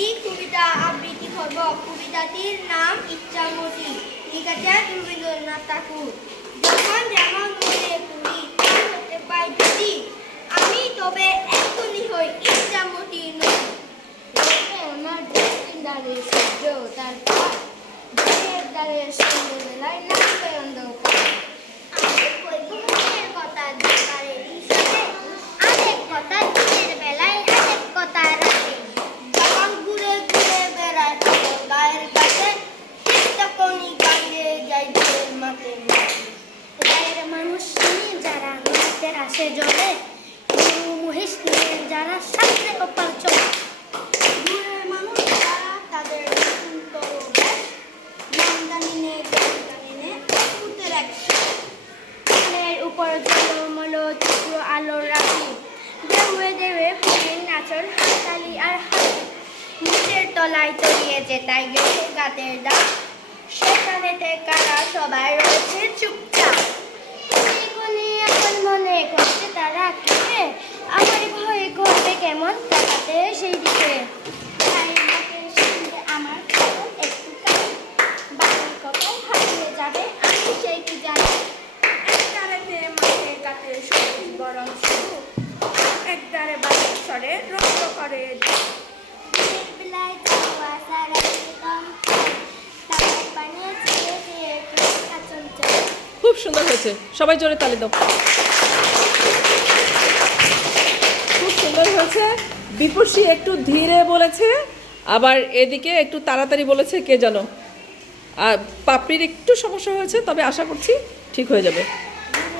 একটি কবিতা আবৃত্তি করব। কবিতাটির নাম ইচ্ছামতি, লিখেছেন রবীন্দ্রনাথ ঠাকুর। যখন যেমন মনে করি তা হতে পাই যদি, আমি তবে এখনই হই ইচ্ছামতি নই। আমার দ্বারে সূর্য তার দ্বারের দ্বারে সন্ধ্যেবেলায় নামবে অন্ধকার। আমি কইব মনের কথা দরকারে হিসাবে, আরেক কথা দিনের বেলায় আরেক কথা রাতে। যখন ঘুরে ঘুরে বেড়ায় আমার গায়ের কাছে, ঠিক তখনই কান্দে যাই দূরের মাঠে। গায়ের মানুষ নিয়ে যারা নদীতে আসে জলে, গরু মহিষ নিয়ে যারা সাঁতরে ওপার চলে, দূরের মানুষ যারা তাদের সুন্দর বেশ, মন্দানিনে গন্দানিনে অদ্ভুতের এক পানের উপর জলমল তীব্র আলোর রাশি, ঢেউয়ে ঢেউয়ে ফুলের নাচন হাততালি আর হাসি। নিচের তলায় তলিয়েছে তাই গেছে গাতের দাগ, সেখানেতে কারা সবাই রয়েছে চুপচাপ। এখনই এখন মনে করছে তারা কে, আমার ভয়ে করবে কেমন তাকাতে সেই দিকে। আমার একটু বাড়ির কপাল হারিয়ে যাবে, আমি সেই কি জানি। একদারে মাঠে কাটে সবুজ বরং শুধু, একদারে বাড়ির স্বরে রক্ত করে। বেলায় যাওয়া সারা দিতাম তাদের পানি ছেড়ে দিয়ে আচমচে। খুব সুন্দর হয়েছে, সবাই জোরে তালি দাও। খুব সুন্দর হয়েছে। বিপুষী একটু ধীরে বলেছে, আবার এদিকে একটু তাড়াতাড়ি বলেছে কে জানো। আর পাপড়ির একটু সমস্যা হয়েছে, তবে আশা করছি ঠিক হয়ে যাবে।